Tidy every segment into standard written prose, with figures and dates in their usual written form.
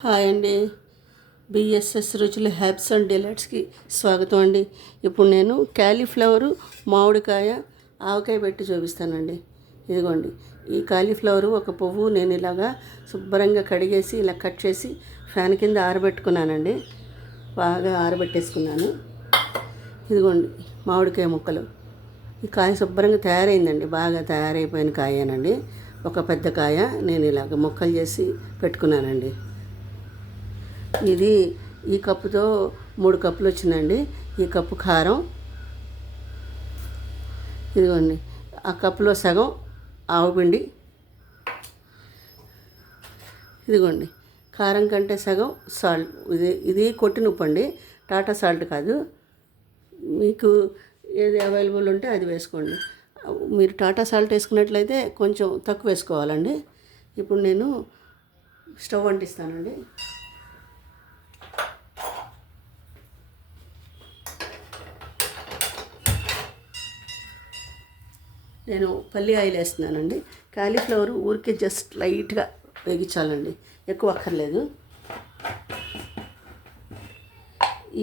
Hi అండి. BSS రుచులు herbs and డిలైట్స్కి స్వాగతం అండి. ఇప్పుడు నేను క్యాలీఫ్లవరు, మామిడికాయ, ఆవకాయ పెట్టి చూపిస్తానండి. ఇదిగోండి, ఈ కాలీఫ్లవరు ఒక పువ్వు నేను ఇలాగా శుభ్రంగా కడిగేసి ఇలా కట్ చేసి ఫ్యాన్ కింద ఆరబెట్టుకున్నానండి. బాగా ఆరబెట్టేసుకున్నాను. ఇదిగోండి మామిడికాయ ముక్కలు. ఈ కాయ శుభ్రంగా తయారైందండి. బాగా తయారైపోయిన కాయేనండి. ఒక పెద్ద కాయ నేను ఇలాగ ముక్కలు చేసి పెట్టుకున్నానండి. ఇది ఈ కప్పుతో 3 కప్పులు వచ్చిందండి. ఈ కప్పు కారం, ఇదిగోండి ఆ కప్పులో సగం ఆవుపిండి, ఇదిగోండి కారం కంటే సగం సాల్ట్. ఇది కొట్టిన ఉప్పు అండి, టాటా సాల్ట్ కాదు. మీకు ఏది అవైలబుల్ ఉంటే అది వేసుకోండి. మీరు టాటా సాల్ట్ వేసుకున్నట్లయితే కొంచెం తక్కువ వేసుకోవాలండి. ఇప్పుడు నేను స్టవ్ అంటిస్తానండి. నేను పల్లి ఆయిల్ వేస్తున్నానండి. కాలీఫ్లవర్ ఊరికే జస్ట్ లైట్గా వేగించాలండి, ఎక్కువ అక్కర్లేదు.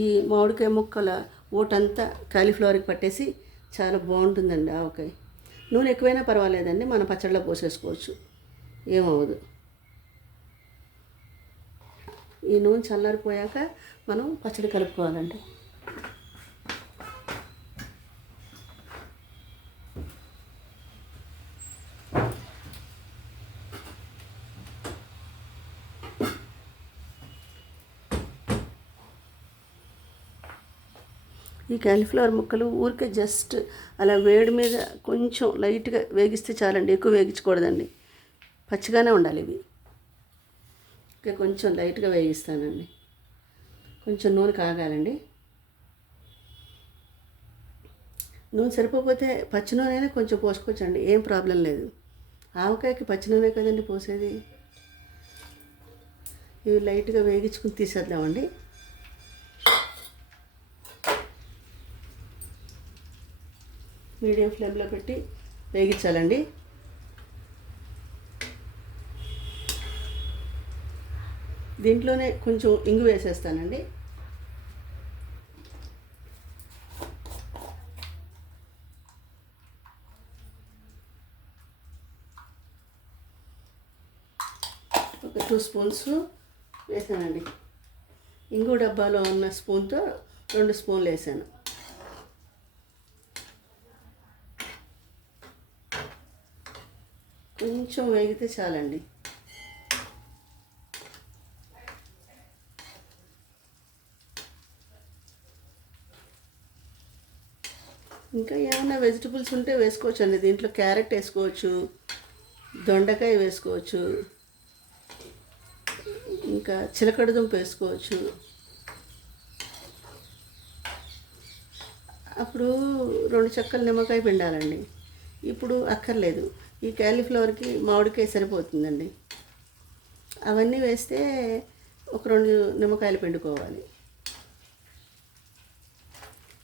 ఈ మామిడికాయ ముక్కల ఊటంతా కాలీఫ్లవర్కి పట్టేసి చాలా బాగుంటుందండి ఆవకాయ. నూనె ఎక్కువైనా పర్వాలేదండి, మన పచ్చడిలో పోసేసుకోవచ్చు, ఏమవ్వదు. ఈ నూనె చల్లారిపోయాక మనం పచ్చడి కలుపుకోవాలండి. ఈ కాలీఫ్లవర్ ముక్కలు ఊరికే జస్ట్ అలా వేడి మీద కొంచెం లైట్గా వేగిస్తే చాలండి, ఎక్కువ వేగించకూడదండి, పచ్చిగానే ఉండాలి ఇవి. ఇంకా కొంచెం లైట్గా వేగిస్తానండి. కొంచెం నూనె కాగాలండి. నూనె సరిపోతే పచ్చి నూనె అయినా కొంచెం పోసుకోవచ్చండి, ఏం ప్రాబ్లం లేదు. ఆవకాయకి పచ్చి నూనె కదండి పోసేది. ఇవి లైట్గా వేగించుకుని తీసేద్దామండి. మీడియం ఫ్లేమ్లో పెట్టి వేగించాలండి. దీంట్లోనే కొంచెం ఇంగు వేసేస్తానండి. ఒక 2 స్పూన్స్ వేసానండి. ఇంగు డబ్బాలో ఉన్న స్పూన్తో 2 స్పూన్లు వేసాను. కొంచెం వేగితే చాలండి. ఇంకా ఏమైనా వెజిటబుల్స్ ఉంటే వేసుకోవచ్చు అండి. దీంట్లో క్యారెట్ వేసుకోవచ్చు, దొండకాయ వేసుకోవచ్చు, ఇంకా చిలకడ దుంప వేసుకోవచ్చు. అప్పుడు 2 చెక్కలు నిమ్మకాయ పిండాలండి. ఇప్పుడు అక్కర్లేదు. ఈ కాలీఫ్లవర్కి మామిడికాయ సరిపోతుందండి. అవన్నీ వేస్తే ఒక 2 నిమ్మకాయలు పిండుకోవాలి.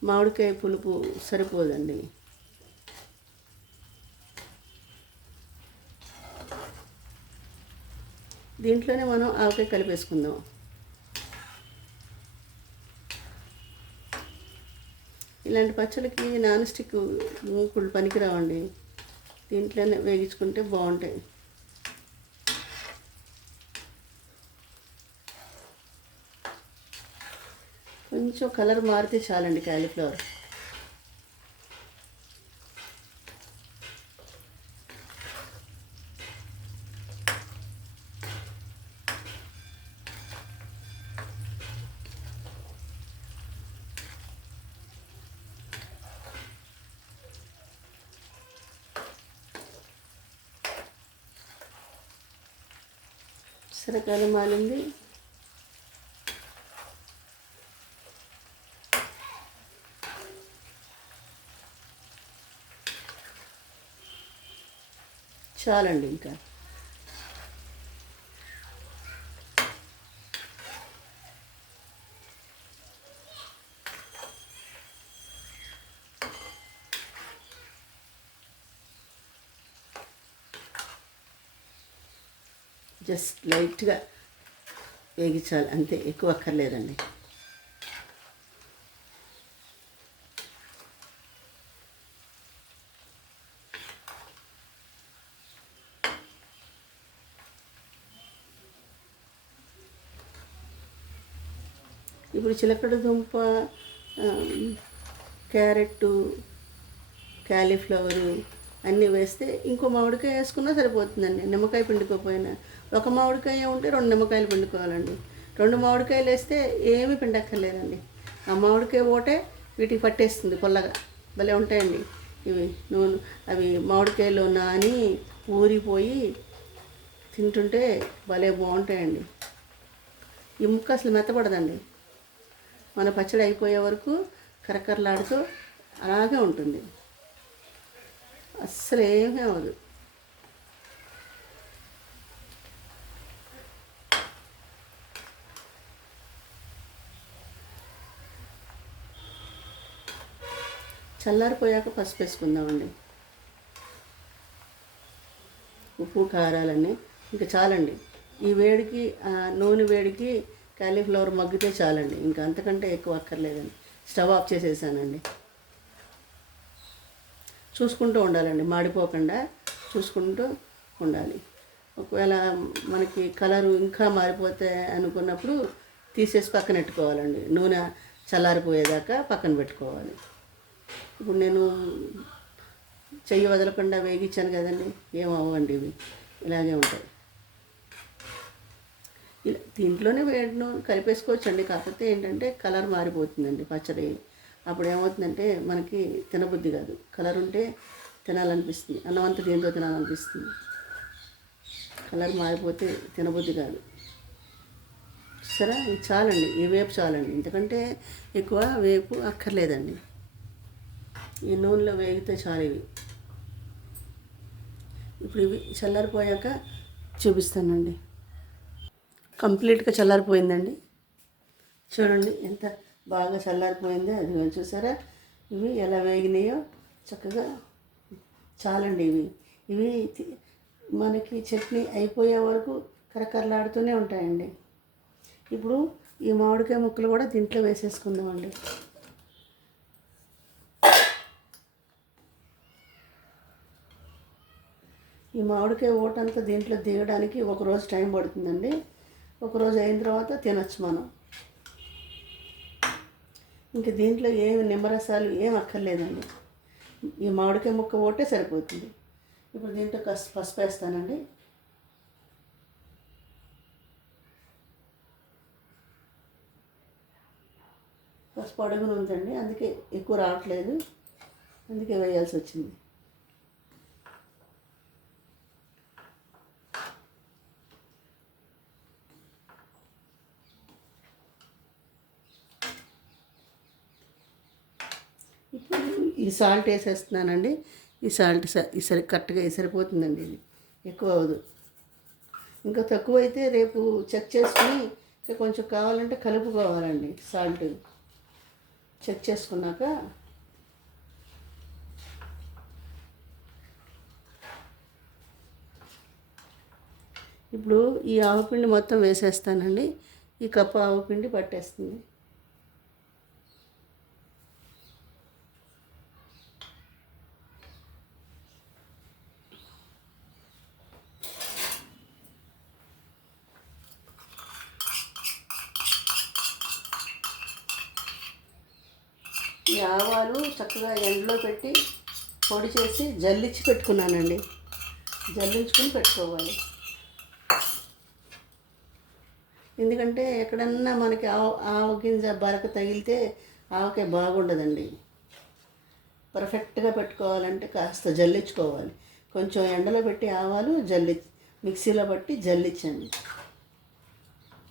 మామిడికాయ పులుపు సరిపోదండి. దీంట్లోనే మనం ఆవకాయ కలిపేసుకుందాం. ఇలాంటి పచ్చడికి నాన్ స్టిక్ మూకుళ్ళు పనికిరావండి, దీంట్లోనే వేగించుకుంటే బాగుంటాయి. కొంచెం కలర్ మారితే చాలండి కాలీఫ్లవర్. సరకాలు మాలింది. చాలండి. ఇంకా జస్ట్ లైట్గా వేగించాలి అంతే, ఎక్కువ అక్కర్లేదండి. ఇప్పుడు చిలకడ దుంప, క్యారెట్టు, క్యాలీఫ్లవరు అన్నీ వేస్తే ఇంకో మామిడికాయ వేసుకున్నా సరిపోతుందండి. నిమ్మకాయ పిండుకోపోయినా ఒక మామిడికాయ ఉంటే 2 నిమ్మకాయలు పిండుకోవాలండి. 2 మామిడికాయలు వేస్తే ఏమీ పిండక్కర్లేదండి. ఆ మామిడికాయ ఓటే వీటికి పట్టేస్తుంది పొల్లగా. భలే ఉంటాయండి ఇవి. నూనె అవి మామిడికాయలో నాని ఊరిపోయి తింటుంటే భలే బాగుంటాయండి. ఈ ముక్క అసలు మెత్తపడదండి. మన పచ్చడి అయిపోయే వరకు కరకరలాడుతూ అలాగే ఉంటుంది, అస్సలు ఏమీ అవ్వదు. చల్లారిపోయాక పసుపు వేసుకుందామండి. ఉప్పు కారాలన్నీ ఇంకా చాలండి. ఈ వేడికి నూనె వేడికి కాలీఫ్లవర్ మగ్గితే చాలండి, ఇంకా అంతకంటే ఎక్కువ అక్కర్లేదండి. స్టవ్ ఆఫ్ చేసేసానండి. చూసుకుంటూ ఉండాలండి, మాడిపోకుండా చూసుకుంటూ ఉండాలి. ఒకవేళ మనకి కలరు ఇంకా మారిపోతే అనుకున్నప్పుడు తీసేసి పక్కన పెట్టుకోవాలండి. నూనె చల్లారిపోయేదాకా పక్కన పెట్టుకోవాలి. ఇప్పుడు నేను చెయ్యి వదలకుండా వేగించాను కదండి, ఏమవ్వండి ఇవి ఇలాగే ఉంటాయి. ఇలా దీంట్లోనే వేడిను కలిపేసుకోవచ్చండి. కాకపోతే ఏంటంటే కలర్ మారిపోతుందండి పచ్చడి. అప్పుడు ఏమవుతుందంటే మనకి తినబుద్ధి కాదు. కలర్ ఉంటే తినాలనిపిస్తుంది, అన్నం అంతా దీంతో తినాలనిపిస్తుంది. కలర్ మారిపోతే తినబుద్ధి కాదు. సరే, ఇది చాలండి, ఈ వేపు చాలండి, ఎందుకంటే ఎక్కువ వేపు అక్కర్లేదండి. ఈ నూనెలో వేగితే చాలు ఇవి. ఇప్పుడు ఇవి చల్లారిపోయాక చూపిస్తానండి. కంప్లీట్గా చల్లారిపోయిందండి. చూడండి ఎంత బాగా చల్లారిపోయిందో. అది చూసారా ఇవి ఎలా వేగినాయో చక్కగా. చాలండి ఇవి. ఇవి మనకి చట్నీ అయిపోయే వరకు కరకరలాడుతూనే ఉంటాయండి. ఇప్పుడు ఈ మామిడికాయ ముక్కలు కూడా దీంట్లో వేసేసుకుందామండి. ఈ మామిడికాయ ఓటంతా దీంట్లో దిగడానికి ఒకరోజు టైం పడుతుందండి. ఒకరోజు అయిన తర్వాత తినొచ్చు మనం. ఇంకా దీంట్లో ఏమి నిమ్మరసాలు ఏం అక్కర్లేదండి. ఈ మామిడికాయ ముక్క ఓటే సరిపోతుంది. ఇప్పుడు దీంట్లో కాస్త పసుపు వేస్తానండి. పసుపు అడుగున ఉందండి, అందుకే ఎక్కువ రావట్లేదు, అందుకే వేయాల్సి వచ్చింది. ఇప్పుడు ఈ సాల్ట్ వేసేస్తున్నానండి. ఈ సాల్ట్ కరెక్ట్గా సరిపోతుందండి. ఇది ఎక్కువ అవ్వదు. ఇంకా తక్కువ అయితే రేపు చెక్ చేసుకుని ఇంకా కొంచెం కావాలంటే కలుపుకోవాలండి. సాల్ట్ చెక్ చేసుకున్నాక ఇప్పుడు ఈ ఆవుపిండి మొత్తం వేసేస్తానండి. ఈ కప్పు ఆవుపిండి పట్టేస్తుంది. ఈ ఆవాలు చక్కగా ఎండలో పెట్టి పొడి చేసి జల్లించి పెట్టుకున్నానండి. జల్లించుకుని పెట్టుకోవాలి. ఎందుకంటే ఎక్కడన్నా మనకి ఆవు గింజ బరక తగిలితే ఆవకాయ బాగుండదండి. పర్ఫెక్ట్గా పెట్టుకోవాలంటే కాస్త జల్లించుకోవాలి. కొంచెం ఎండలో పెట్టి ఆవాలు మిక్సీలో పట్టి జల్లించండి.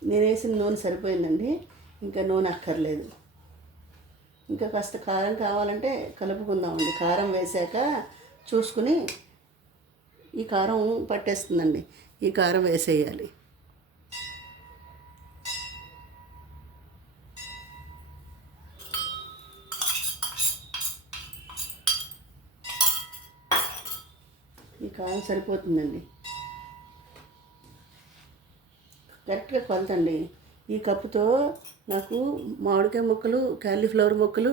నేను వేసిన నూనె సరిపోయిందండి, ఇంకా నూనె అక్కర్లేదు. ఇంకా కాస్త కారం కావాలంటే కలుపుకుందామండి. కారం వేసాక చూసుకుని, ఈ కారం పట్టేస్తుందండి, ఈ కారం వేసేయాలి. ఈ కారం సరిపోతుందండి, కరెక్ట్గా కొలతండి. ఈ కప్పుతో నాకు మామిడికాయ ముక్కలు క్యాలీఫ్లవర్ ముక్కలు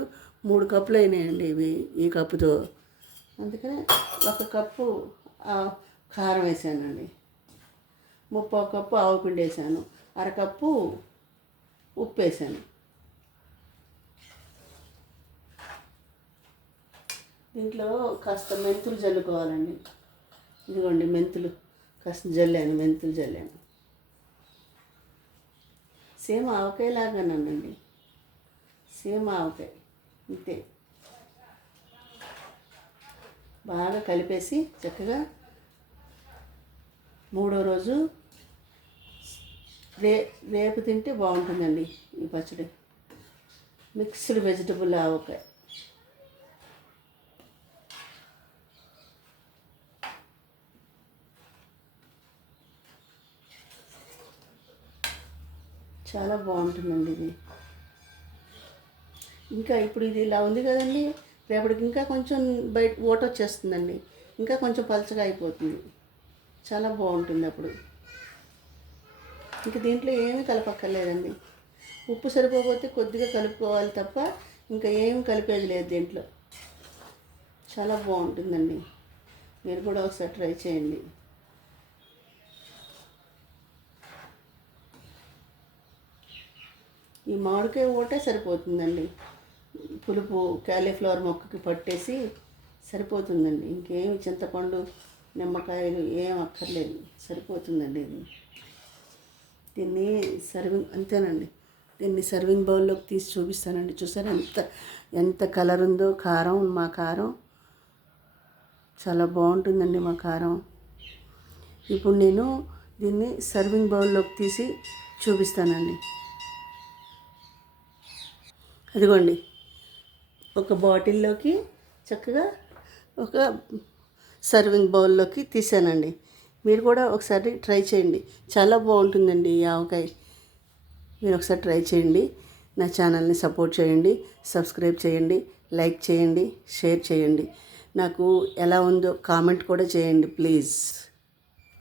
3 కప్పులు అయినాయండి ఇవి ఈ కప్పుతో. అందుకనే 1 కప్పు కారం వేసానండి, 3/4 కప్పు ఆవు పిండి వేసాను, అరకప్పు ఉప్పు వేసాను. దీంట్లో కాస్త మెంతులు జల్లుకోవాలండి. ఇదిగోండి మెంతులు కాస్త మెంతులు జల్లాను. సేమ్ ఆవకాయలాగానండి, సేమ్ ఆవకాయ అంతే. బాగా కలిపేసి చక్కగా 3వ రోజు రేపు తింటే బాగుంటుందండి ఈ పచ్చడి. మిక్స్డ్ వెజిటబుల్ ఆవకాయ. చాలా బాగుంటుందండి ఇది. ఇంకా ఇప్పుడు ఇది ఇలా ఉంది కదండి, రేపటికి ఇంకా కొంచెం బయట ఓట వచ్చేస్తుందండి, ఇంకా కొంచెం పలచగా అయిపోతుంది. చాలా బాగుంటుంది అప్పుడు. ఇంక దీంట్లో ఏమీ కలపక్కర్లేదండి. ఉప్పు సరిపోతే కొద్దిగా కలుపుకోవాలి తప్ప ఇంకా ఏమి కలిపేది లేదు దీంట్లో. చాలా బాగుంటుందండి, మీరు కూడా ఒకసారి ట్రై చేయండి. ఈ మామిడికాయ ఓటే సరిపోతుందండి, పులుపు క్యాలీఫ్లవర్ మొక్కకి పట్టేసి సరిపోతుందండి. ఇంకేమి చింతపండు నిమ్మకాయలు ఏం అక్కర్లేదు, సరిపోతుందండి ఇది. దీన్ని అంతేనండి. దీన్ని సర్వింగ్ బౌల్లోకి తీసి చూపిస్తానండి. చూసారా ఎంత కలర్ ఉందో. మా కారం చాలా బాగుంటుందండి మా కారం. ఇప్పుడు నేను దీన్ని సర్వింగ్ బౌల్లోకి తీసి చూపిస్తానండి. అదిగోండి, ఒక బాటిల్లోకి చక్కగా ఒక సర్వింగ్ బౌల్లోకి తీసానండి. మీరు కూడా ఒకసారి ట్రై చేయండి, చాలా బాగుంటుందండి ఈ ఆవకాయ. మీరు ఒకసారి ట్రై చేయండి. నా ఛానల్ని సపోర్ట్ చేయండి, సబ్స్క్రైబ్ చేయండి, లైక్ చేయండి, షేర్ చేయండి. నాకు ఎలా ఉందో కామెంట్ కూడా చేయండి ప్లీజ్.